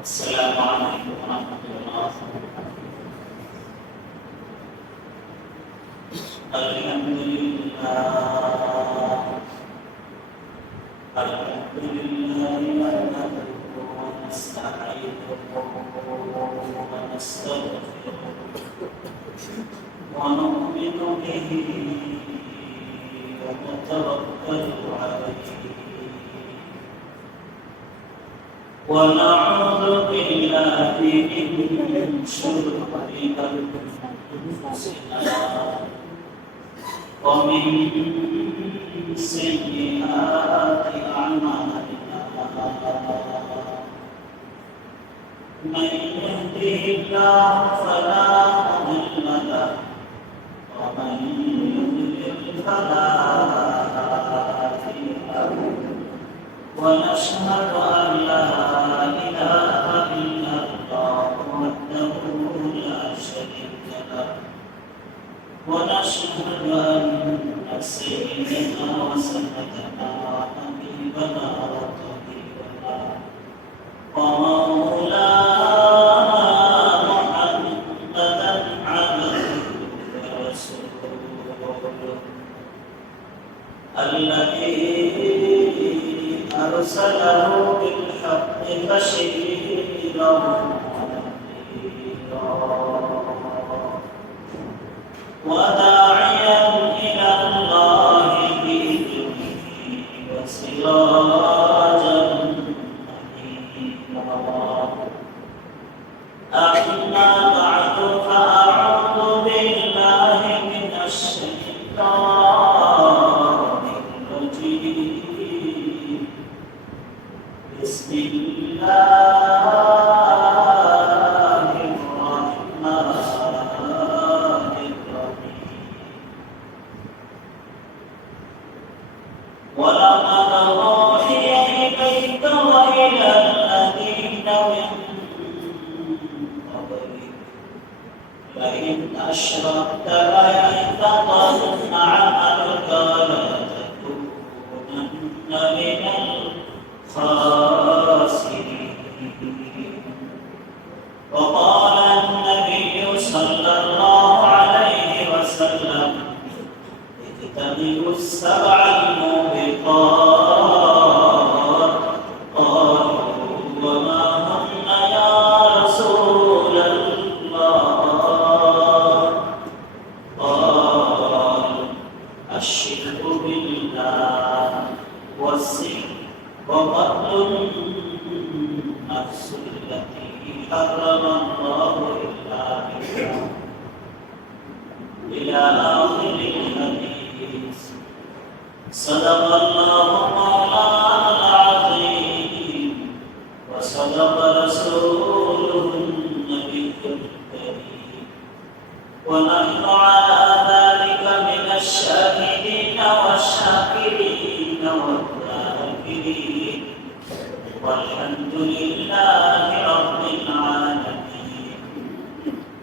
السلام عليكم ورحمة الله. الحمد لله نحمده ونستعينه ونستغفره ونؤمن به ونتوكل عليه ونعوذ بالله من شرور أنفسنا ومن سيئات أعمالنا من يهده الله فلا مضل له ومن يضلل فلا هادي له ونشهد أن لا إله إلا الله وحده لا شريك له ونشهد أن سيدنا وسندنا وحبيبنا وطبيبنا ومولانا محمدا عبده ورسوله الذي أرسله بالحق بشيرا ونذيرا وداعيا إلى الله بإذنه وسراجا منيرا. أما بعد فأعوذ بالله من الشيطان الرجيم. بسم الله الرحمن الرحيم. ولقد أوحي إليك وإلى الذين من قبلك لئن أشركت ليحبطن عملك ولتكونن من الخاسرين. وقال النبي صلى الله عليه وسلم اجتنبوا السبع الموبقات. قالوا وما هن يا رسول الله؟ قال الشرك بالله والسحر وقتل النفس التي حرم الله إلا بالحق إلى آخر الحديث. صدق الله مولانا العظيم وصدق رسوله النبي الكريم ونحن على ذلك من الشاهدين والشاكرين والذاكرين والحمد لله رب العالمين.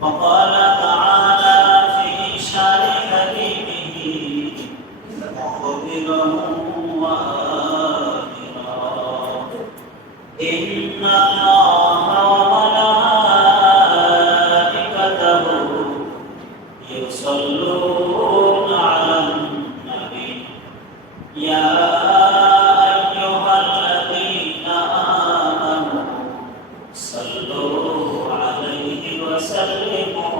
وقال تعالى في شان حبيبه مخبرا وآمرا إن الله وملائكته يصلون على النبي يا أيها الذين آمنوا صلوا عليه وسلموا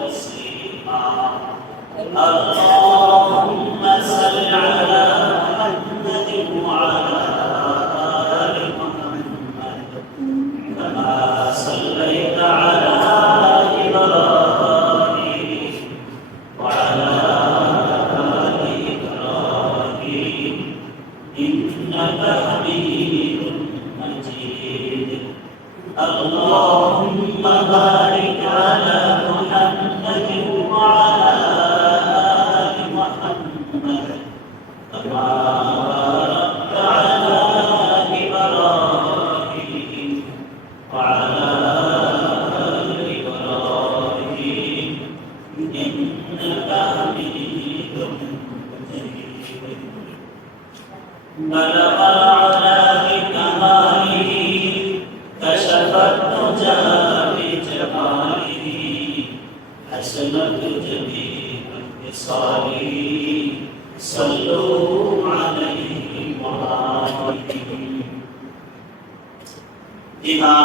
تسليما. اللهم صل على محمد وعلى آل محمد كما صليت على إبراهيم وعلى آل إبراهيم إنك حميد مجيد. اللهم بارك على محمد وعلى آل محمد كما باركت على إبراهيم وعلى آل إبراهيم إنك حميد مجيد. بلغ العلا بكماله الدجى بجماله حسنت جميع خصاله صلوا عليه وآله यहाँ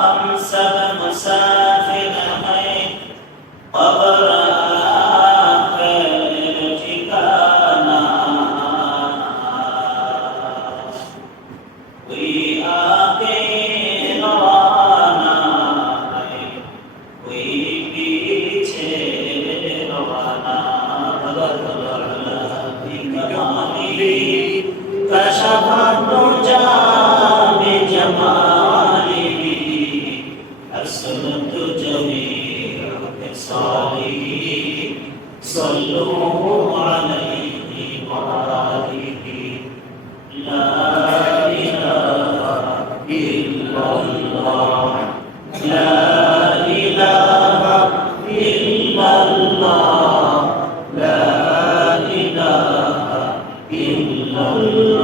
हम सब मुसाफिर हैं कब्र आखिर ठिकाना कोई आगे रवाना है कोई पीछे रवाना कशफ दुजा بجماله حسنت جميع خصاله صلوا عليه وآله لا إله إلا الله لا إله إلا الله لا إله إلا الله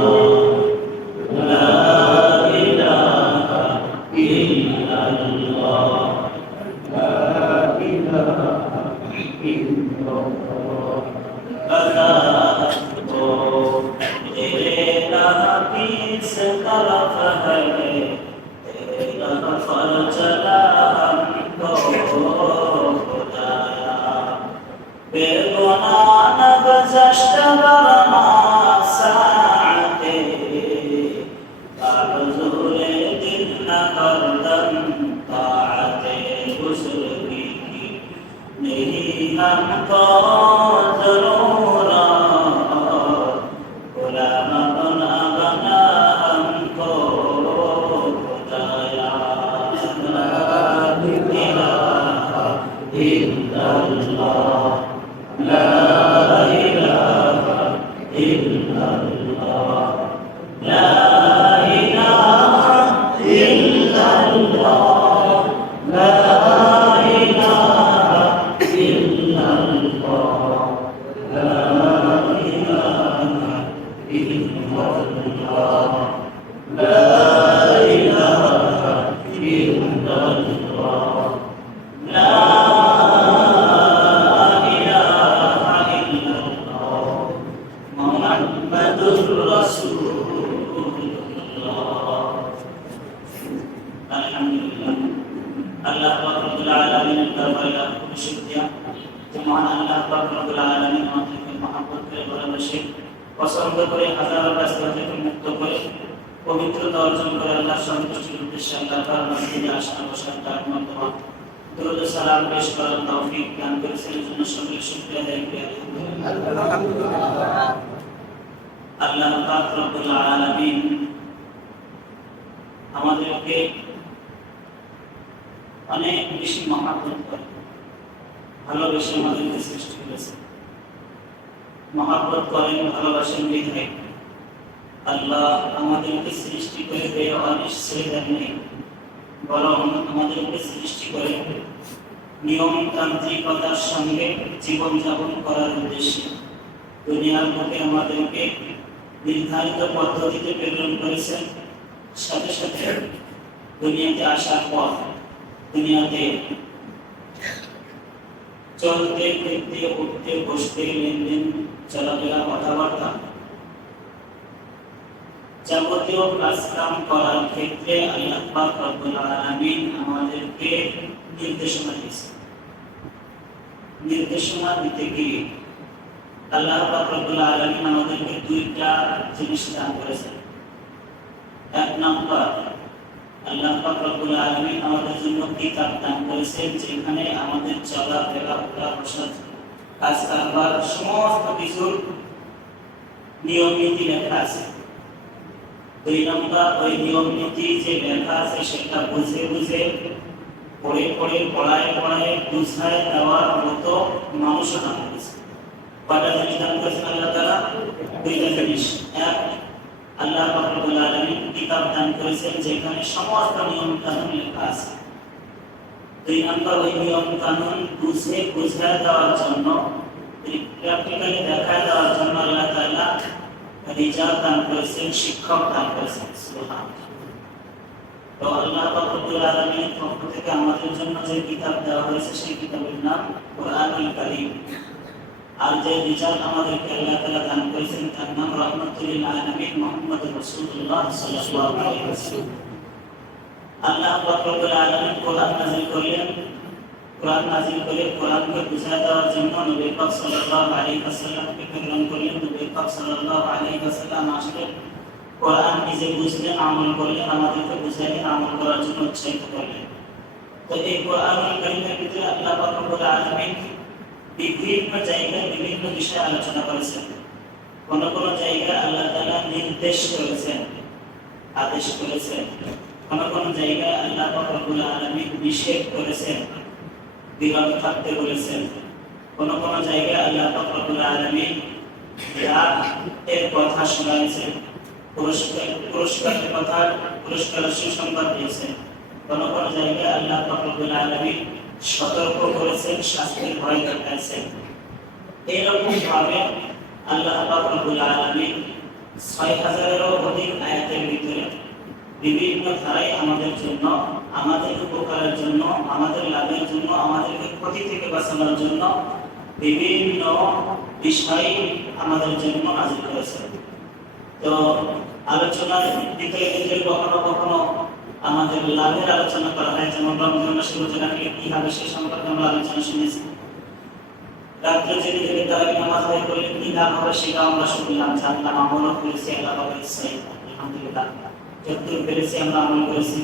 পছন্দ করে হাজারো রাস্তা থেকে মুক্ত করে পবিত্রতা অর্জন করে আল্লাহর সন্তুষ্টির উদ্দেশ্যে আল্লাহর মসজিদে আসা বসার তার মাধ্যমে দরুদ সালাম পেশ করার তৌফিক দান করেছেন জন্য সকলে শুকরিয়া আদায় করি আলহামদুলিল্লাহ। আল্লাহ পাক রব্বুল আলামিন আমাদেরকে অনেক বেশি মহব্বত করে ভালোবেসে আমাদেরকে সৃষ্টি করেছেন। মহব্বত করেন ভালোবাসেন বিধায় আল্লাহ আমাদেরকে সৃষ্টি করে বেওয়ারিশ ছেড়ে দেন নাই, বরং আমাদেরকে সৃষ্টি করে নিয়মতান্ত্রিকতার সঙ্গে জীবনযাপন করার উদ্দেশ্যে দুনিয়ার বুকে আমাদেরকে নির্ধারিত পদ্ধতিতে প্রেরণ করেছেন। সাথে সাথে দুনিয়াতে আসার পর দুনিয়াতে চলতে ফিরতে উঠতে বসতে লেনদেন চলাফেরা কথাবার্তা যাবতীয় কাজ কাম করার ক্ষেত্রে আল্লাহ পাক রব্বুল আলামিন আমাদেরকে নির্দেশনা দিয়েছেন। নির্দেশনা দিতে গিয়ে আল্লাহ পাক রব্বুল আলামিন আমাদেরকে দুইটা জিনিস দান করেছেন। এক নম্বর, আল্লাহ পাক রব্বুল আলামিন আমাদের জন্য কিতাব দান করেছেন, যেখানে আমাদের চলাফেরা উঠা বসা কাজ কারবার সমস্ত কিছুর নিয়ম নীতি লেখা আছে। দুই নম্বর, ওই নিয়ম নীতি যে লেখা আছে সেটা বুঝে বুঝে পড়ে পড়ে পড়ায় পড়ায় বুঝায় দেওয়ার মতো মানুষ দান করেছে। কয়টা জিনিস দান করেছেন আল্লাহ তাআলা? দুইটা জিনিস। এক, আল্লাহ পাক রব্বুল আলামিন কিতাব দান করেছেন যেখানে সমস্ত নিয়ম কানুন লেখা আছে। দুই নম্বর, ওই নিয়ম কানুন বুঝে বুঝায় দেওয়ার জন্য প্র্যাকটিক্যালি দেখায় দেওয়ার জন্য আল্লাহ তাআলা রিজাল দান করেছেন, শিক্ষক দান করেছেন। সুবহানাল্লাহ। তো আল্লাহ পাক রব্বুল আলামিনের পক্ষ থেকে আমাদের জন্য যে কিতাব দেওয়া হয়েছে সেই কিতাবের নাম কোরআনুল কারীম। আর যে রিজাল্ট আমাদেরকে আল্লাহ তাআলা দান করেছেন তার নাম রাহমাতুল লিল আলামিন মুহাম্মদুর রাসূলুল্লাহ সাল্লাল্লাহু আলাইহি ওয়াসাল্লাম। আল্লাহ রব্বুল আলামিন কোরআন নাযিল করলেন, কোরআন নাযিল করে কোরআনকে বুঝিয়ে দেওয়ার জন্য নবী পাক সাল্লাল্লাহু আলাইহি ওয়াসাল্লামকে প্রেরণ করলেন। নবী পাক সাল্লাল্লাহু আলাইহি ওয়াসাল্লাম আসলে কোরআন নিজে বুঝলেন, আমল করলেন, আমাদেরকে বুঝাইলেন, আমল করার জন্য উৎসাহিত করলেন। তো এই কোরআনুল কারীমের ভিতরে আল্লাহ পাক রব্বুল আলামিন বিভিন্ন জায়গায় বিভিন্ন বিষয় আলোচনা করেছেন। কোন কোন জায়গায় আল্লাহ তাআলা নির্দেশ করেছেন, আদেশ করেছেন। কোন কোন জায়গায় আল্লাহ পাক রব্বুল আলামিন নিষেধ করেছেন, বিরত থাকতে বলেছেন। কোন কোন জায়গায় আল্লাহ পাক রব্বুল আলামিন এর কথা শোনাচ্ছেন, পুরস্কারের কথা, পুরস্কারের সুসংবাদ দিয়েছেন। কোন কোন জায়গায় আল্লাহ পাক রব্বুল আলামিন সতর্ক করেছেন, শাস্তির ভয় দেখাচ্ছেন। এরকম ভাবে আল্লাহ পাক রব্বুল আলামিন ৬০০০-এরও অধিক আয়াতের ভিতরে বিভিন্ন ধারায় আমাদের জন্য, আমাদের উপকারের জন্য, আমাদের লাভের জন্য, আমাদেরকে ক্ষতি থেকে বাঁচানোর জন্য বিভিন্ন বিষয় আমাদের জন্য নাযিল করেছেন। তো আলোচনার ভিতরে ভিতরে কখনো কখনো আমাদের লাভের আলোচনা করা হয়, যেমন রমজান মাসে রোজা রাখলে কি হবে সে সম্পর্কে আমরা আলোচনা শুনেছি। রাত্রে জেগে জেগে তারাবি নামাজ আদায় করলে কি লাভ হবে সেটা আমরা শুনলাম, জানলাম, আমলও করেছি আল্লাহ পাকের ইচ্ছায়, আলহামদুলিল্লাহ। যতদূর পেরেছি আমরা আমল করেছি।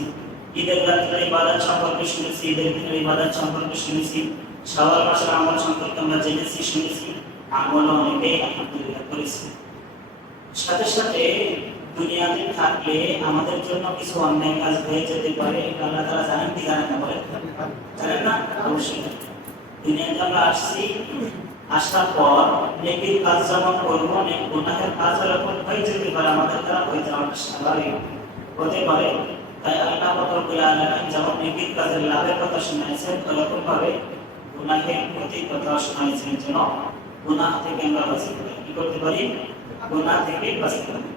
ঈদের রাত্রে ইবাদত সম্পর্কে শুনেছি, ঈদের দিনের ইবাদত সম্পর্কে শুনেছি, শাওয়াল মাসের আমল সম্পর্কে আমরা জেনেছি, শুনেছি, আমলও অনেকেই আলহামদুলিল্লাহ করেছি। সাথে সাথে দুনিয়াতে থাকলে আমাদের জন্য কিছু অন্যায় কাজ হয়ে যেতে পারে, আল্লাহ তাআলা জানেন কি জানেন না? বলেন, জানেন না? অবশ্যই দুনিয়াতে আমরা আসছি, আসার পর নেকির কাজ যেমন করবো, গুনাহের কাজ এরকম হয়ে যেতে পারে, আমাদের দ্বারা হয়ে যাওয়াটা স্বাভাবিক হতে পারে। তাই আল্লাহ রব্বুল আলামিন যেমন নেকির কাজের লাভের কথা শুনাইছেন, এরকম ভাবে গুনাহের ক্ষতির কথা শুনাইছেন, যেন গুনাহ থেকে আমরা বাঁচতে পারি। কি করতে পারি? গুনাহ থেকে বাঁচতে পারি।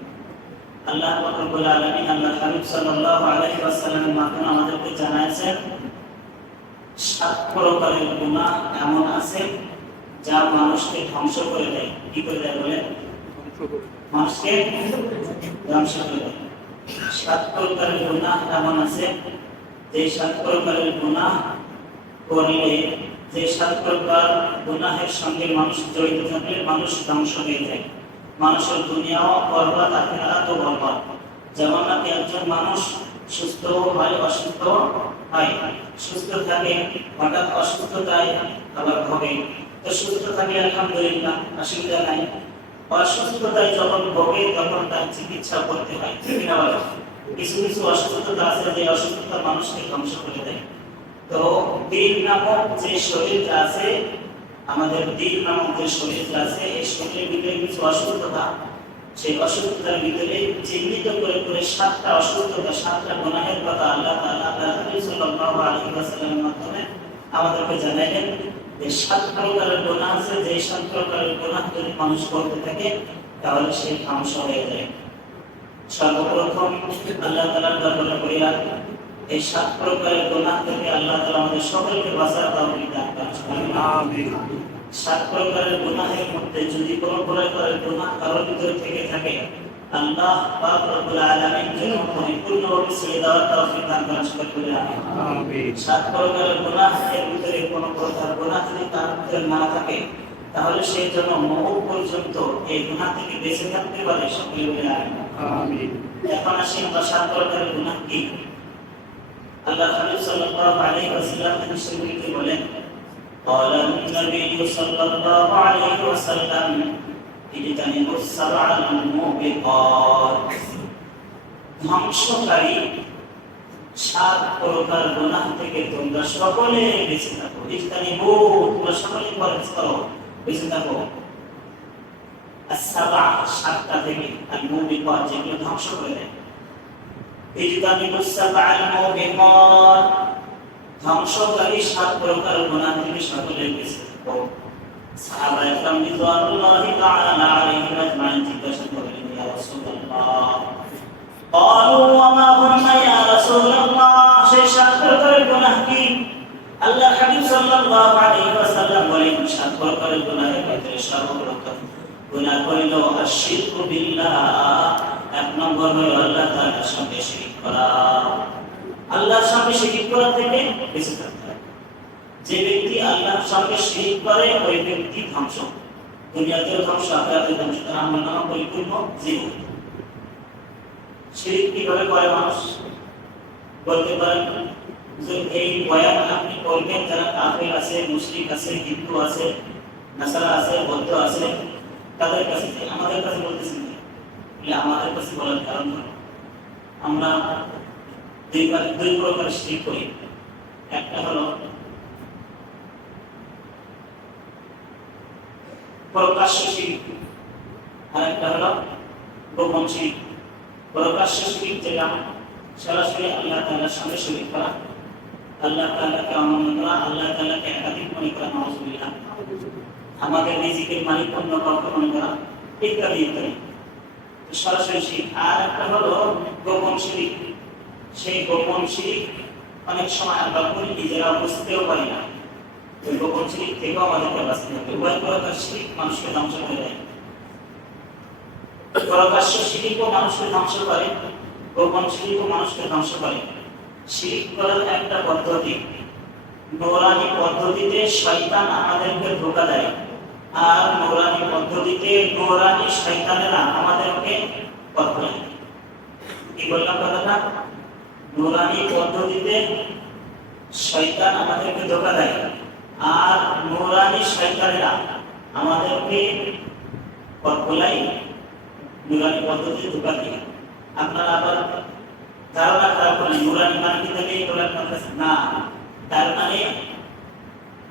আল্লাহ রব্বুল আলামিন আল্লাহ হাবিব সাল্লাল্লাহু আলাইহি ওয়াসাল্লামের মাধ্যমে আমাদেরকে জানাইছেন ৭ প্রকারের গুনাহ এমন আছে যা মানুষকে ধ্বংস করে দেয়। কি করে দেয় বলেন? মানুষকে ধ্বংস করে দেয়। ৭ প্রকারের গুনাহ এমন আছে যে ৭ প্রকারের গুনাহ করলে, যে ৭ প্রকার গুনাহের সঙ্গে মানুষ জড়িত থাকলে মানুষ ধ্বংস হয়ে যায়। মানুষের দুনিয়াও বরবাদ, আখিরাতও বরবাদ। যেমন নাকি একজন মানুষ সুস্থ হয়, অসুস্থ হয়, সুস্থ থাকে, হঠাৎ অসুস্থতায় আবার ভোগে। তো সুস্থ থাকে আলহামদুলিল্লাহ, অসুবিধা নাই। অসুস্থতায় যখন ভোগে তখন তার চিকিৎসা করতে হয়। কিছু কিছু অসুস্থতা আছে যে অসুস্থতা মানুষকে ধ্বংস করে দেয়। তো দিল নামক যে শরীরটা আছে, আমাদের দিল নামক যে শরীরটা আছে, এই শরীরের ভিতরে কিছু অসুস্থতা, সেই অসুস্থতার ভিতরে চিহ্নিত করে করে ৭টা অসুস্থতা, ৭টা গুনাহের কথা আল্লাহ তাআলা নবী সাল্লাল্লাহু আলাইহি ওয়াসাল্লামের মাধ্যমে আমাদেরকে জানাইলেন যে ৭ প্রকারের গুনাহ আছে, যে ৭ প্রকারের গুনাহ যদি মানুষ করতে থাকে তাহলে সে ধ্বংস হয়ে যায়। সর্বপ্রথম আল্লাহ তাআলার দরবারে করিয়া এই ৭ প্রকারের গুনাহ থেকে আল্লাহ তাআলা আমাদের সকলকে বাঁচার তৌফিক দান করুন। আমিন। ৭ প্রকারের গুনাহের মধ্যে যদি কোনো প্রকারের গুনাহ কারোর ভিতরে থেকে থাকে, আল্লাহ পাক রব্বুল আলামিন যেন পরিপূর্ণভাবে ছেড়ে দেওয়ার তৌফিক দান করুন। আমিন। ৭ প্রকারের গুনাহের ভিতরে কোনো প্রকার গুনাহ যদি তার ভিতরে না থাকে তাহলে সে যেন মওত পর্যন্ত এই গুনাহ থেকে বেঁচে থাকতে পারে। সকলে বলে আমিন। এখন আসি আমরা ৭ প্রকারের গুনাহ কি। আল্লাহ হাবিব সাল্লাল্লাহু আলাইহি ওয়াসাল্লাম হাদিস শরীফে বলেন, قال النبي صلى الله عليه وسلم اجتنبوا السبع الموبقات। ধ্বংসকারী ৭ প্রকার গুনাহ থেকে তোমরা সকলে বেঁচে থাকো। ইজতানিবু, তোমরা সকলে পরহেজ করো, বেঁচে থাকো। as-sab'a, ৭টা থেকে, al-mubiqat, যেগুলো ধ্বংস করে দেয়। ইজতানিবুস সাব'a al-mubiqat, ধ্বংসকারী ৭ প্রকার গুনাহ থেকে সকলে বেঁচে থাকো। সাহাবায়ে কেরাম রিদওয়ানুল্লাহি তাআলা আলাইহিম আজমাইন জিজ্ঞাসা করলেন, ইয়া রাসূলুল্লাহ, ক্বালু ওয়া মা হুম ইয়া রাসূলুল্লাহ, সেই আল্লাহ হাবিব সাল্লাল্লাহু আলাইহি ওয়াসাল্লাম বলেন সাত প্রকারের গুনাহের ভিতরে সর্বপ্রথম গুনাহ হইল আশরিকু বিল্লাহ। এক নম্বর হলো আল্লাহ তাআলার সঙ্গে শিরক করা। আল্লাহর সঙ্গে শিরক করা থেকে বেঁচে থাকতে হবে। যে ব্যক্তি আল্লাহর সঙ্গে শিরক করে ওই ব্যক্তি ধ্বংস, দুনিয়াতেও ধ্বংস, আখিরাতেও ধ্বংস। তার আমলনামা পরিপূর্ণ জীবন। শিরক কিভাবে করে মানুষ বলতে পারেন যে এই বয়ান আপনি করবেন যারা কাফের আছে, মুশরিক আছে, হিন্দু আছে, নাসারা আছে, বৌদ্ধ আছে, তাদের কাছে। আমাদের কাছে বলতেছেন না, আমাদের কাছে বলার কারণ আমরা দুই প্রকার শিরক করি। একটা হলো প্রকাশ্য শিরক, আর একটা হলো গোপন শিরক। প্রকাশ্য শিরক যেটা সরাসরি আল্লাহ তাআলার সঙ্গে শরীক করা, আল্লাহ তাআলাকে অমান্য করা, আল্লাহ তাআলাকে একাধিক মনে করা, নাউযুবিল্লাহ, আমাদের রিজিকের মালিক অন্য কাউকে মনে করা, ইত্যাদি ইত্যাদি সরাসরি শিরক। আর একটা হলো গোপন শিরক। সেই গোপন শিরক অনেক সময় আমরা করি, নিজেরা বুঝতেও পারি না। ওই গোপন শিরক থেকেও আমাদেরকে বাঁচতে হবে। উভয় প্রকার শিরক মানুষকে ধ্বংস করে দেয়। প্রকাশ্য শিরকও মানুষকে ধ্বংস করে, গোপন শিরকও মানুষকে ধ্বংস করে। শিরক করার একটা পদ্ধতি, নূরানি পদ্ধতিতে শয়তান আমাদেরকে ধোঁকা দেয়, আর নূরানি পদ্ধতিতে নূরানি শয়তানেরা আমাদেরকে পথ দেয়। কি বললাম কথাটা? নূরানি পদ্ধতিতে শয়তান আমাদেরকে ধোঁকা দেয়, আর নূরানি শয়তানেরা আমাদেরকে পথ ভোলায়, নূরানি পদ্ধতিতে ধোঁকা দেয়। আপনারা আবার ধারণা খারাপ করেন নূরানি মানে কি থাকে না, তার মানে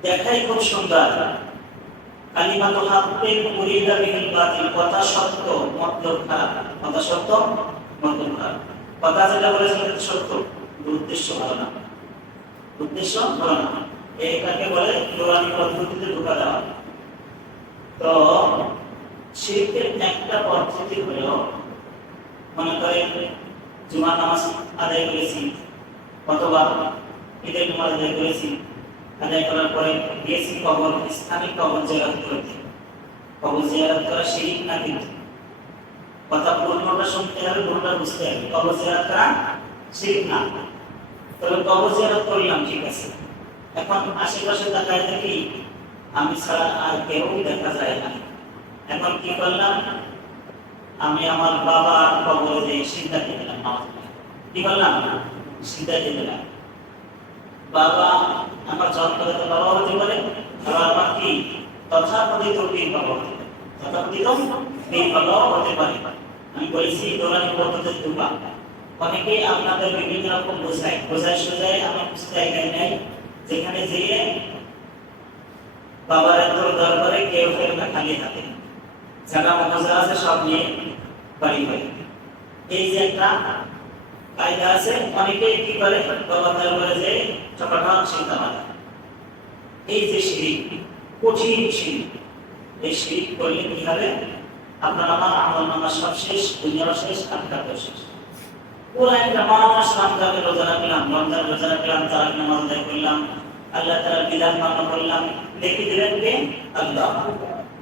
দেখাই খুব সুন্দর, কালিমাতুল হাক্কিন উরিদা বিহিল বাতিল, কথা সত্য মতলব খারাপ, কথা সত্য মতলব খারাপ। কথা যেটা বলেছেন এটা সত্য, উদ্দেশ্য ভালো না, উদ্দেশ্য ভালো না, এটাকে বলে নূরানি পদ্ধতিতে ধোঁকা দেওয়া। তো শিরকের একটা পদ্ধতি হলো, মনে করেন জুমার নামাজ আদায় করেছি অথবা ঈদের নামাজ আদায় করেছি, আদায় করার পরে গিয়েছি কবর, ইসলামিক কবর জিয়ারত করতে। কবর জিয়ারত করা শিরক না, কিন্তু কথা পূর্ণটা শুনতে হবে, পূর্ণটা বুঝতে হবে। কবর জিয়ারত করা শিরক না। তবে কবর জিয়ারত করলাম, ঠিক আছে, এখন আশেপাশে তাকায় দেখি আমি ছাড়া আর কেউ দেখা যায় না। এখন কি করলাম, আমি আমার বাবার কবরে যে সিজদা দিয়ে দিলাম। কি করলাম? সিজদা দিয়ে দিলাম। বাবা আমার জন্মদাতা বাবা হতে পারে, আবার আমার কি তথাকথিত পীর বাবা হতে পারে, তথাকথিত পীর বাবা হতে পারে। আমি বলেছি নূরানি পদ্ধতির ধোঁকা। অনেকেই আপনাদের বিভিন্ন রকম বোঝায় সোজায় আমার জায়গায় নেই, যেখানে যেয়ে বাবার এত দরবারে কেউ ফেরে না খালি হাতে, যারা মজা আছে সব নিয়ে বাড়ি হয়। এই যে একটা কায়দা আছে, অনেকেই কি করে বাবার দরবারে যে চপাটা চিন্তা মারা। এই যে শিরক, কঠিন শিরক, এই শিরক করলে কি হবে? আপনার আমার আমল নামা সব শেষ, দুনিয়াও শেষ, আখিরাতেও শেষ। পুরো একটা মাস রমজানে রোজা রাখলাম, রমজান রোজা রাখলাম, তারাবি নামাজ আদায় করলাম, আল্লাহ তাআলার বিধান মান্য করলাম, দেখে দিলেন কে? আল্লাহ।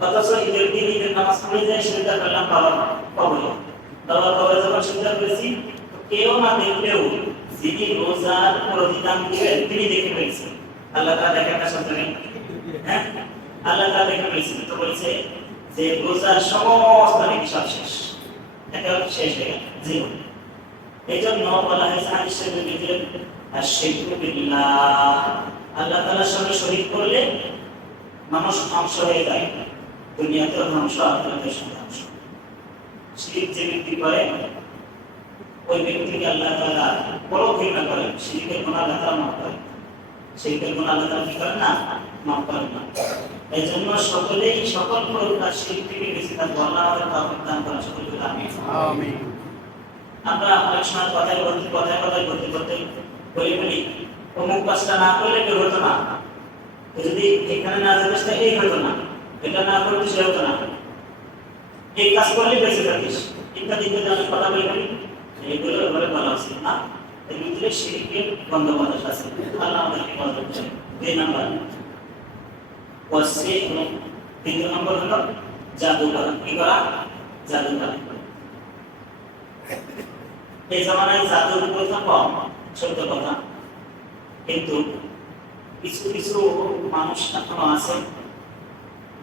অথচ ঈদের দিন ঈদের নামাজ পড়ে যায়, সেটা করলাম বাবার কবরে। বাবার কবরে যখন সেটা করেছি, কেউ না দেখলেও যিনি রোজার প্রতিদান দিবেন তিনি দেখে ফেলছেন। আল্লাহ তাআলা দেখেন না সন্তান? হ্যাঁ, আল্লাহ তাআলা দেখে ফেলছেন। তো বলছে যে রোজার সমস্ত হিসাব শেষ, এটা শেষ হয়ে গেল জীবন। এই জন্য বলা হয়েছে হাদিসের ভিতরে আশরিকু বিল্লাহ, আল্লাহ তাআলার সঙ্গে শরীক করলে মানুষ ধ্বংস হয়ে যায়, দুনিয়াতেও ধ্বংস, আখিরাতেও ধ্বংস। শিরক যে ব্যক্তি করে ওই ব্যক্তিকে আল্লাহ তাআলা বড় ঘৃণা করেন। শিরকের গুনাহ আল্লাহ তাআলা মাফ করেন, শিরকের গুনাহ আল্লাহ তাআলা কি করেন না? মাফ করেন না। এই জন্য সকলেই সকল প্রকার শিরক থেকে বেঁচে থাকবো। আল্লাহ আমাদের তৌফিক দান করেন, সকলকে আমিন। আমিন। আমরা অনেক সময় কথায় বলতে বলি অমুক কাজটা না করলে কেউ হতো না, যদি এখানে না যেতে এই হতো না, এটা না করতে সে হতো না, এই কাজ করলে বেঁচে থাকিস, ইত্যাদি ইত্যাদি অনেক কথা বলি। এইগুলো বলে ভালো আছে না, এর ভিতরে শিরকের বন্ধ আছে। আল্লাহ আমাদেরকে দুই নম্বর ওয়াসি, তিন নম্বর হলো জাদু করা। কি করা? জাদু করা। এই জামানায় জাদুর কথা কম, সত্য কথা, কিন্তু কিছু কিছু মানুষ এখনো আছে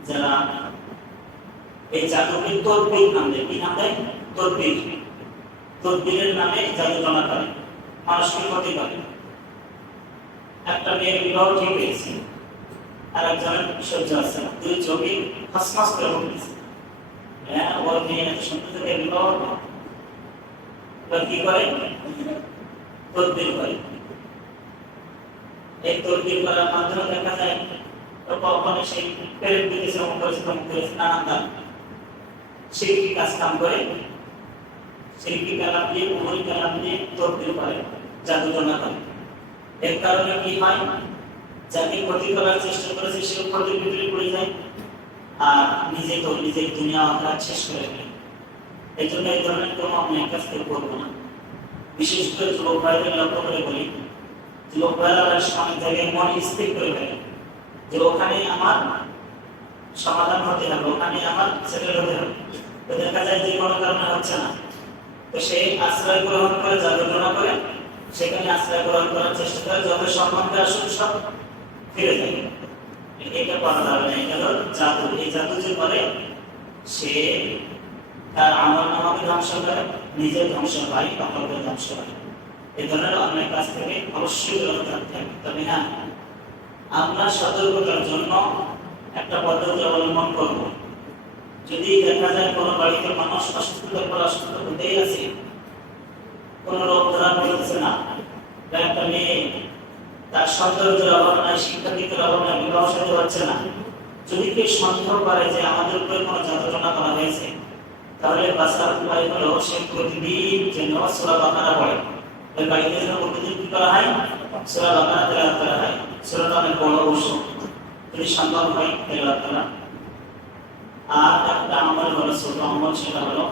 যারা এই জাদুকে তদবির নাম দেয়। কি নাম দেয়? তদবির। তদবিরের নামে জাদু টনা করে, মানুষকে ক্ষতি করে। একটা মেয়ের বিবাহ ঠিক হয়েছে, আর একজনের সহ্য আছে না, দুই চোখে ফসফস করে বলতেছে, হ্যাঁ ওর মেয়ে এত সুন্দর থেকে বিবাহ, কি করে? তদবির করে। এই তদবির করার মাধ্যমে দেখা যায় কখনো সেই প্রেম দিতেছে, অমুক করেছে, তমুক করেছে, নানান দাম শিরকি কাজ কাম করে, শিরকি কালাম দিয়ে, উমরি কালাম দিয়ে তদবির করে, জাদু টনা করে। এর কারণে কি হয়? যাকে ক্ষতি করার চেষ্টা করেছে সে ক্ষতির ভিতরে পড়ে যায়, আর নিজের দুনিয়া আখেরাত শেষ করে ফেলে। এই জন্য এই ধরনের কোনো অন্যায় কাজ কেউ করবো না। বিশেষ করে যুবক ভাইদের লক্ষ্য করে বলি, যুবক ভাইরা অনেক জায়গায় মন স্থির করে ফেলে যে ওখানে আমার সমাধান হতে হবে, ওখানে আমার সেটেল হতে হবে। তো দেখা যায় যে কোনো কারণে হচ্ছে না, তো সে আশ্রয় গ্রহণ করে, জাদু টনা করে, সেখানে আশ্রয় গ্রহণ করার চেষ্টা করে, যত সম্বন্ধে আসুন সব ফিরে যায়। এটা করা যাবে না, এটা হলো জাদু। এই জাদু যে করে সে তার আমল নামাকে ধ্বংস করে, নিজের ধ্বংস হয়, অপরকে ধ্বংস হয়। এই ধরনের অনেক কাজ থেকে অবশ্যই বিরত থাকতে হবে। তবে হ্যাঁ, আমরা সতর্কতার জন্য একটা পদ্ধতি অবলম্বন করব। যদি দেখা যায় কোনো বাড়িতে মানুষ অসুস্থতার পর অসুস্থ হতেই আছে, কোনো রোগ ধরা পড়ছে না, বা একটা মেয়ে তার সৌন্দর্যের অভাব নাই, শিক্ষার্থীদের অভাব নাই, বিবাহ সাথে হচ্ছে না, যদি কেউ সন্দেহ করে যে আমাদের উপরে কোনো যন্ত্রণা করা হয়েছে, তাহলে বাসার উপায় হলো সে প্রতিদিন যেন সূরা বাকারা পড়ে। ওই বাড়িতে যেন প্রতিদিন কি করা হয়? সূরা বাকারা তেলাওয়াত করা হয়। সূরাটা অনেক বড় অবশ্য, যদি সম্ভব হয় তেলাওয়াত করা। আর একটা আমল হলো, ছোট আমল, সেটা হলো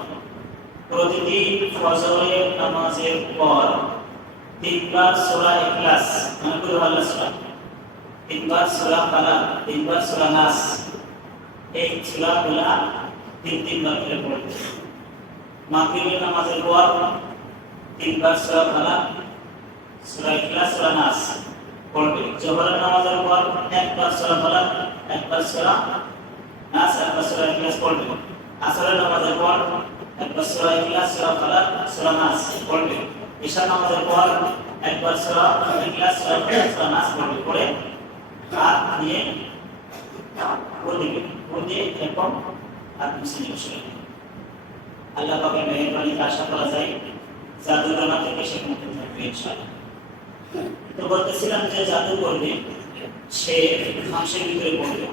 প্রতিদিন ফজরের নামাজের পর তিনবার সূরা ইখলাস, মানে কুল আল্লাহ সূরা, তিনবার সূরা ফালাক, তিনবার সূরা নাস, এই সূরাগুলো তিনবার করে পড়তে। মাগরিবের নামাজের পর তিনবার সূরা ফালাক, সূরা ইখলাস, সূরা নাস পড়বে। জোহরের নামাজের পর একবার সূরা ফালাক, একবার সূরা নাস, একবার সূরা ইখলাস পড়বে। আসরের নামাজের পর একবার সূরা ইখলাস, সূরা ফালাক, সূরা নাস পড়বে। ঈশা নামাজের পর একবার সূরা ইখলাস, সূরা ফালাক, সূরা নাস পড়বে। পড়ে হাত দিয়ে ওদিকে এরকম হাত মুছে বসে। আল্লাহ পাকের মেহেরবানিতে আশা করা যায় জাদু টনা থেকে সে মুক্ত থাকবে ইনশাআল্লাহ। তো বলতেছিলাম যে জাদু করবে সে ধ্বংসের ভিতরে পড়বে।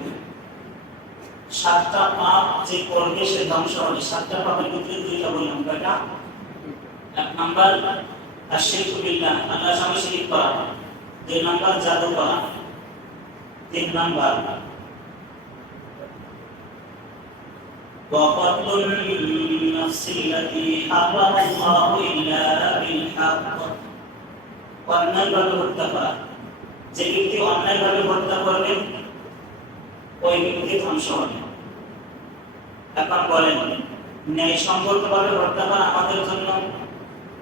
7টা পাপ যে করবে সে ধ্বংস হবে। 7টা পাপের ভিতরে 2টা বললাম, কয়টা? এক নাম্বার আশরিকু বিল্লাহ, আল্লাহর সঙ্গে শিরক করা। 2 নাম্বার জাদু করা। 3 নাম্বার وقتل النفس التي حرم الله إلا بالحق, অন্যায়ভাবে হত্যা করা। যে ব্যক্তি অন্যায়ভাবে হত্যা করবে ওই ব্যক্তি ধ্বংস হবে। এখন বলেন, ন্যায়সঙ্গতভাবে হত্যা করা আমাদের জন্য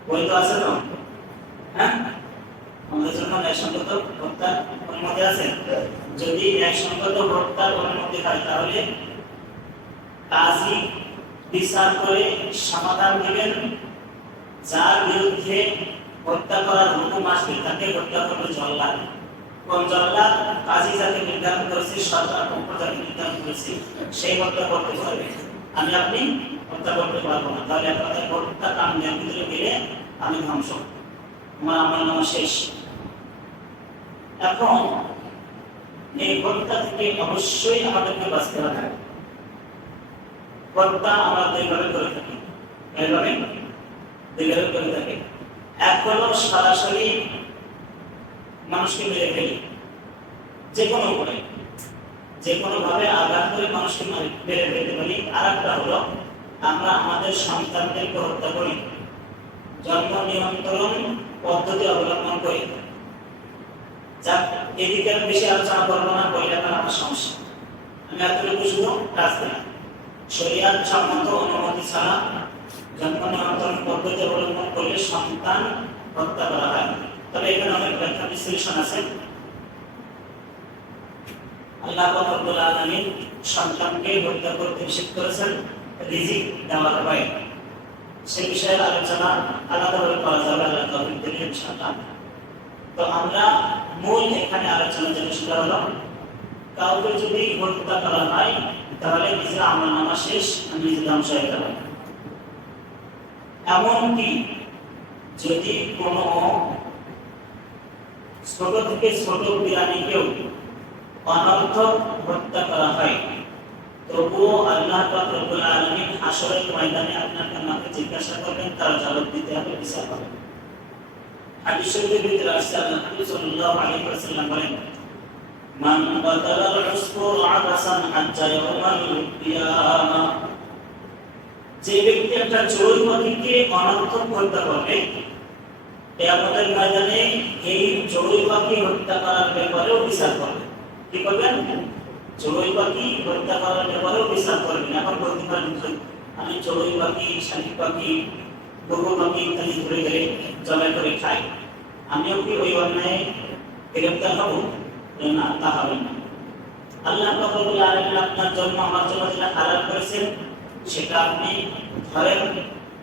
বৈধ আছে তো? হ্যাঁ, আমাদের জন্য ন্যায়সঙ্গত হত্যার অনুমতি আছে। যদি ন্যায়সঙ্গত হত্যার অনুমতি হয় তাহলে কাজী বিচার করে সমাধান দিবেন, যার বিরুদ্ধে হত্যা করার হুকুম আসবে তাকে হত্যা করবে জল্লাদ। কোন জল্লাদ? কাজী যাকে নির্ধারণ করেছে, সরকার পক্ষ যাকে নির্ধারণ করেছে, সেই হত্যা করতে পারবে। আমি আপনি হত্যা করতে পারবো না। তাহলে আপনাদের হত্যা কাণ্ডের ভিতরে গেলে আমি ধ্বংস, আমার নাম শেষ। এখন এই হত্যা থেকে অবশ্যই আমাদেরকে বাঁচতে হবে। হত্যা আমরা দুইভাবে করে থাকি, দুইভাবে করে থাকি। এক হলো সরাসরি মানুষকে মেরে ফেলি, যে কোনো উপায়ে, যে কোনো ভাবে আঘাত করে মানুষকে মেরে ফেলতে পারি। আর একটা হলো আমরা আমাদের সন্তানদেরকে হত্যা করি, জন্ম নিয়ন্ত্রণ পদ্ধতি অবলম্বন করি। যাক, এদিকে আমি বেশি আলোচনা করবো না, বললে আমার সমস্যা। আমি এতটুকু শুধু কাজ দিই, শরীয়ত সম্মত অনুমতি ছাড়া জন্ম নিয়ন্ত্রণ পদ্ধতি অবলম্বন করলে সন্তান হত্যা করা হয়। তবে এখানে অনেক ব্যাখ্যা বিশ্লেষণ আছে। আল্লাহ রাব্বুল আলামিন সন্তানকে হত্যা করতে নিষেধ করেছেন রিজিক দেওয়ার ভয়ে। সে বিষয়ে আলোচনা আলাদাভাবে করা যাবে আল্লাহ তাআলা দিলে ইনশাআল্লাহ। তো আমরা মূল এখানে আলোচনা যেটা সেটা হলো, কাউকে যদি হত্যা করা হয় তাহলে নিজের আমলনামা শেষ, নিজে ধ্বংস হয়ে যাবে। এমনকি যদি কোনো ছোট থেকে ছোট প্রাণীকেও অনর্থক হত্যা করা হয়, তবুও আল্লাহ পাক রব্বুল আলামিন হাসরের ময়দানে আপনাকে আমাকে জিজ্ঞাসা করবেন, তার জবাব দিতে হবে, বিচার হবে। হাদিস শরীফের ভিতরে আসছে, আল্লাহ নবী সাল্লাল্লাহু আলাইহি ওয়াসাল্লাম বলেন, মান কাতালাল উসফুর আবাসান হাত্তা ইয়াউমাল কিয়ামা, যে ব্যক্তি একটা চড়ুই পাখিকে অনর্থক হত্যা করবে, কিয়ামতের ময়দানে এই চড়ুই পাখি হত্যা করার ব্যাপারেও বিচার করবে। কি করবেন? চড়ুই পাখি হত্যা করার ব্যাপারেও বিচার করবেন। এখন বলতে পারেন, আমি চড়ুই পাখি, শালিক পাখি, ঘুঘু পাখি ইত্যাদি ধরে গেলে জবাই করে খাই, আমিও কি ওই অন্যায় গ্রেফতার হব? না, তা হবে না। আল্লাহ রাব্বুল আলামিন আপনার জন্য, আমার জন্য যেটা হালাল করেছেন সেটা আপনি ধরেন,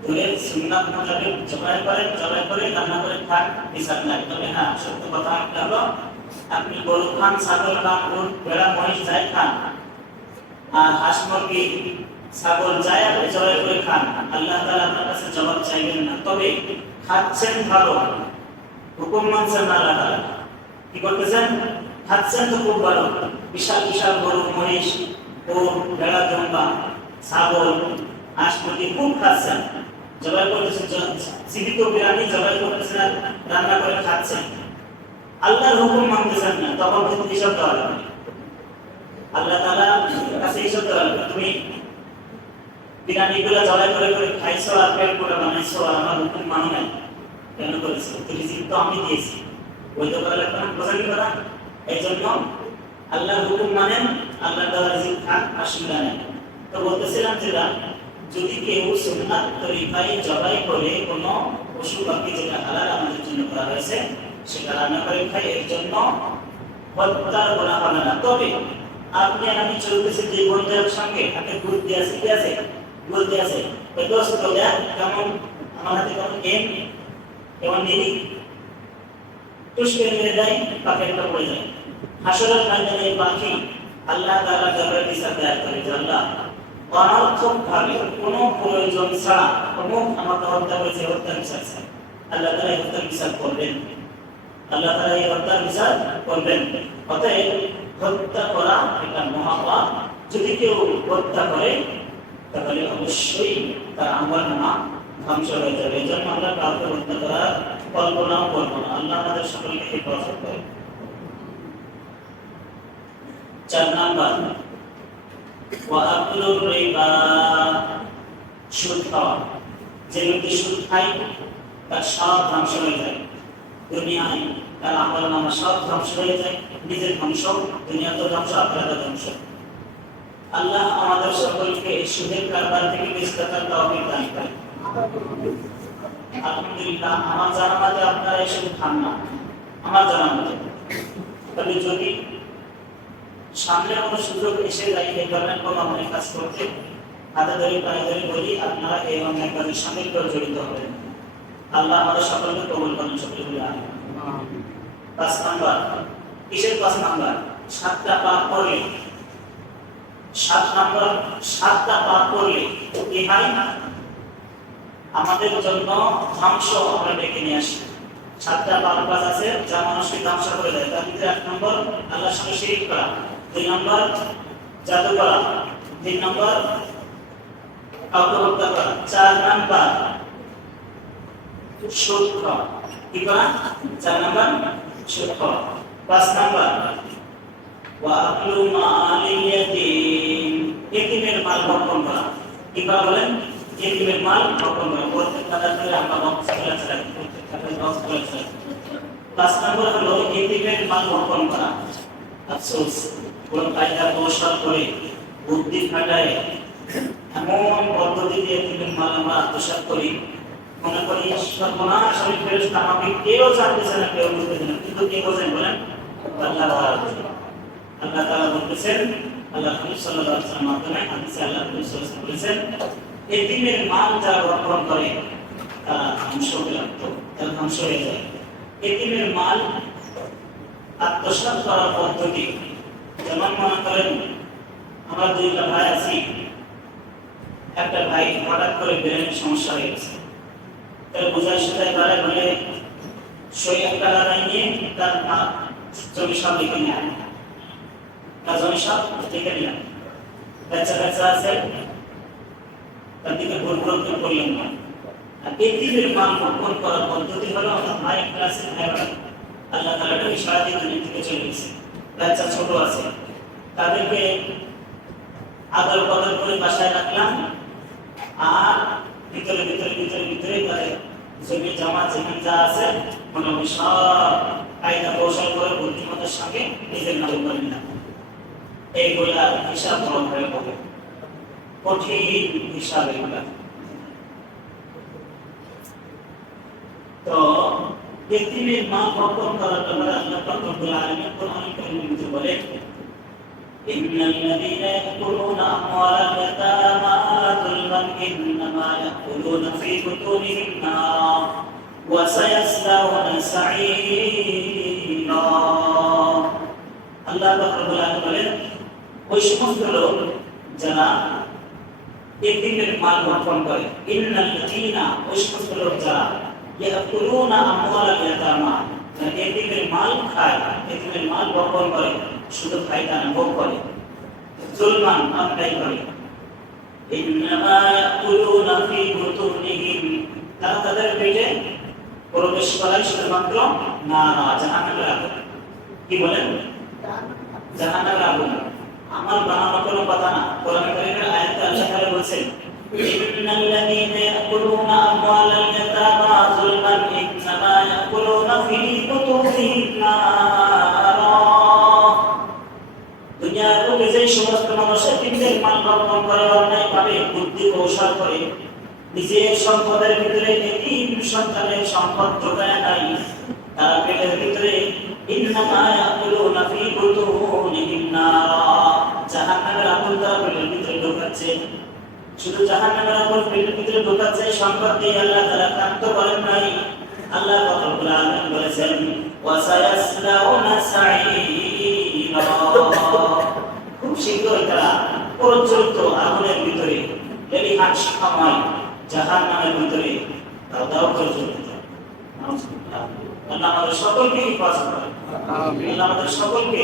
ধরে সুন্নাত মোতাবেক জবাই করেন, জবাই করে রান্না করে খান, বিচার নাই। তবে হ্যাঁ, সত্য কথা একটা হলো, আপনি গরু খান, ছাগল খান, উট, ভেড়া, মহিষ যাই খান, আর হাঁস মুরগি, ছাগল যাই আপনি জবাই করে খান, আল্লাহ তাআলা আপনার কাছে জবাব চাইবেন না। তবে খাচ্ছেন ভালো, হুকুম মানছেন না আল্লাহ তাআলা। কি করতেছেন? খাচ্ছেন তো খুব ভালো, বিশাল বিশাল গরু, মহিষ, উট, ভেড়া, দুম্বা, ছাগল, হাঁস মুরগি খুব খাচ্ছেন, জবাই করতেছেন, জীবিত প্রাণী জবাই করতেছেন, রান্না করে খাচ্ছেন, আল্লাহর হুকুম মানতেছেন না, তখন কিন্তু হিসাব দেওয়া লাগবে। আল্লাহ তাআলা কাছে হিসাব দেওয়া লাগবে। তুমি প্রাণীগুলো জবাই করে করে খাইছো আর পেট করে বানাইছো, আর আমার হুকুম মানো নাই, কেন করেছো? রিজিক তো আমি দিয়েছি, ওই তো করা লাগবে না। বোঝা গেল না? এই জন্য আল্লাহর হুকুম মানেন, আল্লাহ তাআলা রিজিক খান, অসুবিধা নেই। তো বলতেছিলাম যেটা, যদি কেউ সুন্নাত তরিকায় জবাই করে কোনো পশু পাখি যেটা হালাল আমাদের জন্য করা হয়েছে সেটা রান্না করে খাই, এর জন্য হত্যার গুনাহ হবে না। তবে আপনি আমি চলতেছি যে বন্ধুদের সঙ্গে হাতে গুড় দিয়ে আছে, কি আছে? গুড় দিয়ে আছে, ওই দোস্ত দেখ কেমন আমার হাতে কেমন গেম, কেমন নিরি টুসকে মেরে দেয়, পাখিটা পড়ে যায়। হাসরের ময়দানে পাখি আল্লাহ তাআলা দরবারে বিচার দায়ের করে যে, আল্লাহ অনর্থক ভাবে কোনো প্রয়োজন ছাড়া অমুক আমাকে হত্যা করেছে, হত্যার বিচার চাই। আল্লাহ তাআলা এই হত্যার বিচার করবেন, আল্লাহ তাআলা এই হত্যার বিচার করবেন। অতএব হত্যা করা এটা মহাপাপ। যদি কেউ হত্যা করে তাহলে অবশ্যই তার আমলনামা ধ্বংস হয়ে যাবে। এই জন্য আমরা কাউকে হত্যা করার কল্পনাও করবো না। আল্লাহ আমাদের সকলকে হেফাজত করে। 4 নাম্বার, ওয়াকুলুর রিবা, সুদ খাওয়া। যে ব্যক্তি সুদ খায় তার সব ধ্বংস হয়ে যায়, দুনিয়ায় তার আমলনামা সব ধ্বংস হয়ে যায়, নিজের ধ্বংস, দুনিয়াতে ধ্বংস, আখিরাতে ধ্বংস। আল্লাহ আমাদের সকলকে সুদের কারবার থেকে বেঁচে থাকার তৌফিক দান করেন। আলহামদুলিল্লাহ, আমার জানা মতে আপনারা এসব খান না, আমার জানা মতে। তবে যদি সামনে কোনো সুযোগ এসে যায় এই ধরনের কোনো অনেক কাজ করতে, হাতে ধরে পায়ে ধরে বলি, আপনারা এই অনেক কাজের সঙ্গে কেউ জড়িত হবেন। আল্লাহ আমাদের সকলকে কবুল করেন, সকলে বলে আমিন। 5 নাম্বার, কিসের 5 নাম্বার? 7টা পাপ করলে, 7 নাম্বার, 7টা পাপ করলে কি হয়? আমাদের জন্য ধ্বংস আমরা ডেকে নিয়ে আসি। 7টা পাপ কাজ আছে যা মানুষকে ধ্বংস করে দেয়। তার ভিতরে 1 নম্বর আল্লাহর সঙ্গে শিরক করা, 2 নম্বর জাদু করা, 3 নম্বর কাউকে হত্যা করা, 4 নম্বর সুদ খাওয়া। কি করা? 4 নম্বর সুদ খাওয়া। 5 নম্বর ওয়াকুলু মাআলিল ইয়াতীম, ইতিমের মাল ভক্ষণ করা। কি করা বলেন? ইতিমের মাল ভক্ষণ করা। প্রত্যেক টাকা করে আমরা বক্স করে রাখি, প্রত্যেক টাকা বক্স করে রাখি। 5 নম্বর হলো ইতিমের মাল ভক্ষণ করা। আফসোস, কোন কায়দা কৌশল করে বুদ্ধি খাটায় এমন পদ্ধতি দিয়ে এতিমের মাল আমরা আত্মসাৎ করি, মনে করি সর্বনাশ, আমি ফেরেশতা, আমাকে কেউ জানতেছে না, কেউ বুঝতেছে না, কিন্তু কে বোঝেন বলেন? আল্লাহ তাআলা বোঝেন। আল্লাহ তাআলা বলতেছেন, আল্লাহ নবী সাল্লাল্লাহু আলাইহি ওয়াসাল্লাম মাধ্যমে হাদিসে আল্লাহ নবী সাল্লাল্লাহু আলাইহি ওয়াসাল্লাম বলেছেন, এতিমের মাল যারা ভক্ষণ করে তারা ধ্বংস হয়ে যায়। এতিমের মাল আত্মসাৎ করার পদ্ধতি যেমন মনে করেন আমরা দুইটা ভাই আছি, একটা ভাই হঠাৎ করে ব্রেনের সমস্যা হয়ে গেছে, তাহলে বোঝার সাথে তারা বলে সই একটা লাগাই নিয়ে তার জমি সব লিখে নিয়ে তার জমি সব লিখে নিলাম, বাচ্চা কাচ্চা আছে তার দিকে ভুল করলেন না। আর এতিমের মাল ভক্ষণ করার পদ্ধতি হলো আমার ভাই ক্লাসে ভাই আল্লাহ তাআলা ইশারা দিয়ে দুনিয়া থেকে চলে গেছে, বাচ্চা ছোট আছে, তাদেরকে আদর কদর করে বাসায় রাখলাম, আর ভিতরে ভিতরে ভিতরে ভিতরে তাদের জমি জমা যেখানে যা আছে মোটামুটি সব কায়দা কৌশল করে বুদ্ধিমত্তার সঙ্গে নিজের নামে করে নিলাম। এইগুলা হিসাব বড় হয়ে পড়ে, কঠিন হিসাব এগুলা। তো এতিমের মাল ভক্ষণ করার ব্যাপারে আল্লাহ পাক রব্বুল আলামিন কোরআনে কারীমে বলেন, ইন্নাল লাযীনা ইয়াকুলুনা আমওয়ালাল ইয়াতামা যুলমান ইন্নামা ইয়াকুলুনা ফী বুতুনিহিম নার ওয়া সায়াসলাউনা সাঈরা। আল্লাহ পাক রব্বুল আলামিন বলেন, ওই সমস্ত লোক যারা এতিমের মাল ভক্ষণ করে, ইন্নাল লাযীনা, ওই সমস্ত লোক যারা ইয়াকুলুনা আমওয়ালাল ইয়াতামা, এতিমের মাল খায়, এতিমের মাল ভক্ষণ করে, শুধু খায় তা না, ভোগ করে, যুলমান অন্যায় করে, ইন্নামা ইয়াকুলুনা ফী বুতুনিহিম, তারা তাদের পেটে প্রবেশ করায় শুধুমাত্র নারা, জাহান্নামের আগুন। কি বলেন? জাহান্নামের আগুন। আমার বানানো কোনো কথা না, কোরআন কারীমের আয়াতে আল্লাহ তাআলা বলেন, ইন্নাল লাযীনা ইয়াকুলুনা আমওয়ালাল ইয়াতামা যুলমান ইন্নামা ইয়াকুলুনা ফী বুতুনিহিম নারা। দুনিয়ার বুকে যে সমস্ত মানুষ এতিমদের মাল ভক্ষণ করে, অন্যায়ভাবে বুদ্ধি কৌশল করে নিজের সম্পদের ভিতরে এতিম সন্তানের সম্পদ ঢোকায় নাই, তারা পেটের ভিতরে ইন্নামা ইয়াকুলুনা ফী বুতুনিহিম নারা, জাহান্নামের আগুন তারা পেটের ভিতরে ঢোকাচ্ছে। শুধু জাহান্নামের আগুন পেটের ভিতরে ঢোকাচ্ছে সম্পদ দিয়ে আল্লাহ তাআলা ক্ষান্ত করেন নাই। আল্লাহ রব্বুল আলামিন বলেছেন, ওয়া সায়াসলাউনা সাঈরা, খুব শীঘ্রই তারা প্রজ্বলিত আগুনের ভিতরে লেলিহান শিখাময় জাহান্নামের ভিতরে দাও দাও করে জ্বলতে থাকে। আল্লাহ আমাদের সকলকে হেফাজত করে, আল্লাহ আমাদের সকলকে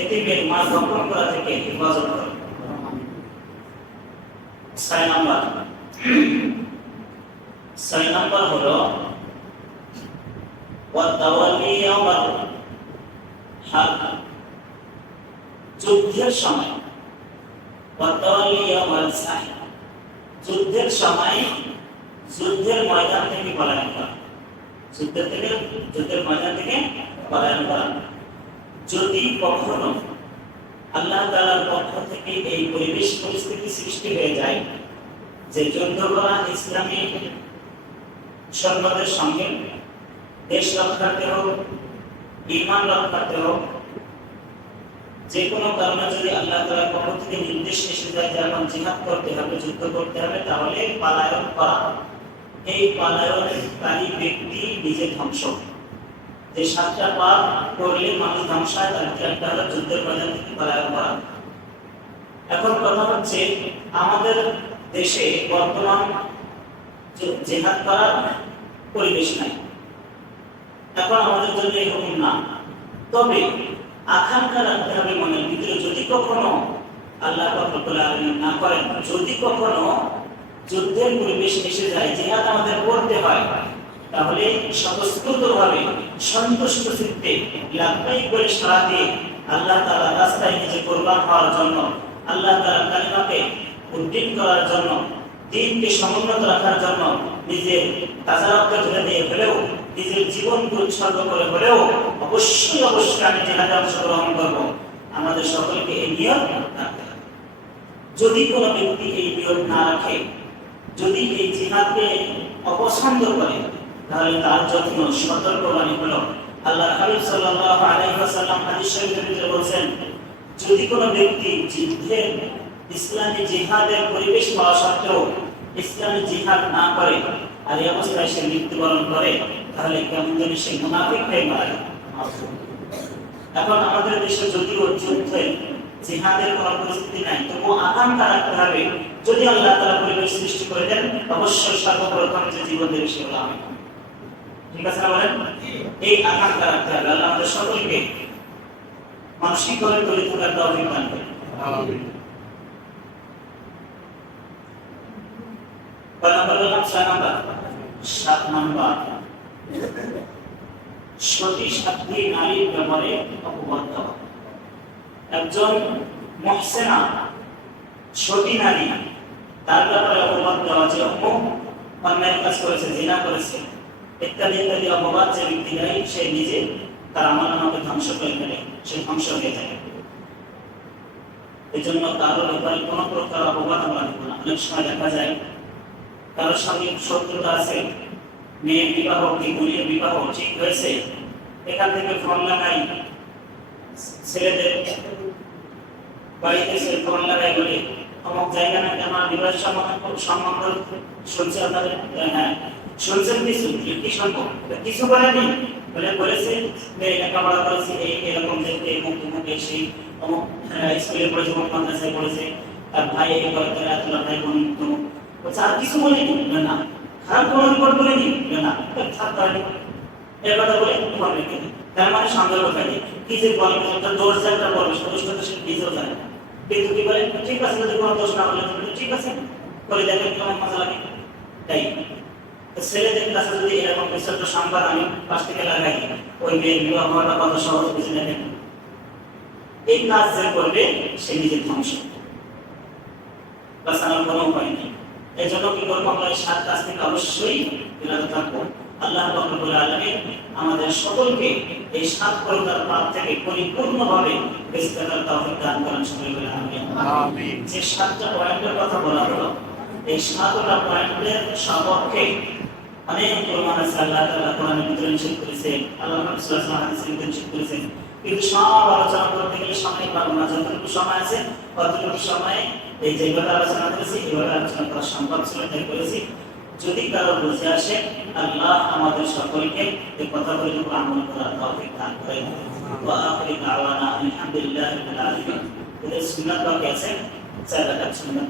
এতিমের মাল ভক্ষণ করা থেকে হেফাজত করে। 6 নাম্বার হলো ওয়াতাওয়াল্লি ইয়াওমাল হাক, যুদ্ধের সময়, ওয়াতাওয়াল্লি ইয়াওমাল সাহ, যুদ্ধের সময় যুদ্ধের ময়দান থেকে পলায়ন করা, যুদ্ধের ময়দান থেকে পলায়ন করা। যদি কখনো আল্লাহ তাআলার পক্ষ থেকে এই পরিবেশ পরিস্থিতি সৃষ্টি হয়ে যায় যে যুদ্ধ করা ইসলামী সৈন্যদের সঙ্গে দেশ রক্ষার্থে হোক, ঈমান রক্ষার্থে হোক, যে কোনো কারণে যদি আল্লাহ তাআলার পক্ষ থেকে নির্দেশ এসে যায় যে এখন জিহাদ করতে হবে, যুদ্ধ করতে হবে, তাহলে পলায়ন করা। এই পলায়নকারী ব্যক্তি নিজে ধ্বংস। যে 7টা পাপ করলে মানুষ ধ্বংস হয়, তার একটা হলো যুদ্ধের ময়দান থেকে পলায়ন করা। এখন কথা হচ্ছে, আমাদের দেশে বর্তমান জিহাদ করার পরিবেশ নাই, এখন আমাদের জন্য এই হুকুম না। তবে আকাঙ্ক্ষা রাখতে হবে মনের ভিতরে, যদি কখনো আল্লাহ রব্বুল আলামিন না করেন, যদি কখনো যুদ্ধের পরিবেশ এসে যায়, জিহাদ আমাদের করতে হয়, তাহলে স্বতঃস্ফূর্তভাবে সন্তুষ্ট চিত্তে লাব্বাইক বলে সাড়া দিয়ে আল্লাহ তাআলার রাস্তায় নিজে কুরবান হওয়ার জন্য, আল্লাহ তাআলার কালিমাকে উদ্দীন করার জন্য, দ্বীনকে সমুন্নত রাখার জন্য নিজের তাজা রক্ত ঢেলে দিয়ে হলেও নিজের জীবন উৎসর্গ করে হলেও অবশ্যই আমি জিহাদে অংশগ্রহণ করব, আমাদের সকলকে এই নিয়ত রাখতে হবে। যদি কোনো ব্যক্তি এই নিয়ত না রাখে, যদি এই জিহাদকে অপছন্দ করে, তাহলে তার জন্য সতর্কবাণী হলো আল্লাহ হাবিব সাল্লাল্লাহু আলাইহি ওয়াসাল্লাম হাদিস শরীফে বলেছেন, যদি কোনো ব্যক্তি যুদ্ধের ইসলামী জিহাদের পরিবেশ পাওয়া সত্ত্বেও ইসলামী জিহাদ না করে আর এই অবস্থায় সে মৃত্যুবরণ করে, তাহলে কেমন যেন সে মুনাফিক হয়ে মারা যাবে। এখন আমাদের দেশে যদিও যুদ্ধে জিহাদের কোনো পরিস্থিতি নাই, তবুও আকাঙ্ক্ষা রাখতে হবে যদি আল্লাহ তাআলা পরিবেশ সৃষ্টি করে দেন, অবশ্যই সর্বপ্রথম যে জীবন দেবে সে হলো আমি। ঠিক আছে না বলেন? এই আকাঙ্ক্ষা রাখতে হবে। আল্লাহ আমাদের সকলকে মানসিকভাবে তৈরি থাকার তৌফিক দান করেন। আমিন। সাত নাম্বার সতী সাধ্বী নারীর ব্যাপারে অপবাদ দেওয়া। একজন মুহসিনা সতী নারী, তার ব্যাপারে অপবাদ দেওয়া যে অন্যায় কাজ করেছে, জিনা করেছে ইত্যাদি ইত্যাদি অপবাদ যে ব্যক্তি দেয়, সে নিজে তার আমলনামাকে ধ্বংস করে ফেলে, সে ধ্বংস হয়ে যায়। এই জন্য কারো ব্যাপারে কোনো প্রকার অপবাদ আমরা দেব না। অনেক সময় দেখা যায় কারোর সঙ্গে শত্রুতা আছে, মেয়ের বিবাহ কি গুলির বিবাহ ঠিক হয়েছে, এখান থেকে ফোন লাগাই, ছেলেদের বাড়িতে সে ফোন লাগাই বলে অমুক জায়গা নাকি আমার বিবাহ সম্বন্ধ শুনছে আপনাদের, হ্যাঁ শুনছেন কিছু, কি সম্ভব কিছু বলেনি বলে বলেছে মেয়ে লেখাপড়া করেছে এরকম দেখতে মুখ মুখে সেই অমুক স্কুলে পড়েছে, অমুক মাদ্রাসায় পড়েছে, তার ভাই এই বয়সে রাতুল্লাহ ভাই বোন বলছে, আর কিছু বলেনি না, খারাপ কোনো রিপোর্ট বলেনি না, এর কথা বলে ফোন রেখে দিই। তার মানে সন্দেহ থাকে কি যে বলে একটা দোষ একটা বলবে, দোষটা তো সে নিজেও জানে না, কিন্তু কি বলে ঠিক আছে, যদি কোনো দোষ না বলে ঠিক আছে বলে দেখেন কেমন মজা লাগে। তাই ছেলেদের কাছে যদি এরকম বিশ্বস্ত সংবাদ আমি পাশ থেকে লাগাই, ওই মেয়ের বিবাহ হওয়াটা কত সহজ বুঝে দেখেন, এই কাজ যে করবে সে নিজের ধ্বংস, বাঁচানোর কোনো উপায় নেই। এই জন্য কি করবো, আমরা এই সাত কাজ থেকে অবশ্যই বিরত থাকবো। আল্লাহ রাব্বুল আলামিন আমাদের সকলকে এই সাত প্রকার পাপ থেকে পরিপূর্ণভাবে বেঁচে থাকার তৌফিক দান করেন। সকলে বলে আমিন। যে সাতটা পয়েন্টের কথা বলা হলো, এই সাতটা পয়েন্টের সপক্ষে অনেক প্রমাণ আছে। আল্লাহ তাআলা কোরআনের ভিতরে নিষেধ করেছেন, আল্লাহ রাসূল সাল্লাল্লাহু আলাইহি ওয়াসাল্লাম নিষেধ করেছেন, কিন্তু সব আলোচনা করতে গেলে সময় পাবো না। যতটুকু সময় আছে ততটুকু সময়ে এই যেগুলো আলোচনা করেছি এগুলো আলোচনা করা সম্ভব ছিল, তাই করেছি। যদি কারো বুঝে আসে, আল্লাহ আমাদের সকলকে এই কথাগুলোর উপর আমল করার তৌফিক দান করেন। ওয়া আখিরু দাওয়ানা আলহামদুলিল্লাহি রাব্বিল আলামিন। এদের সুন্নাত বাকি আছে, চার রাকাত সুন্নাত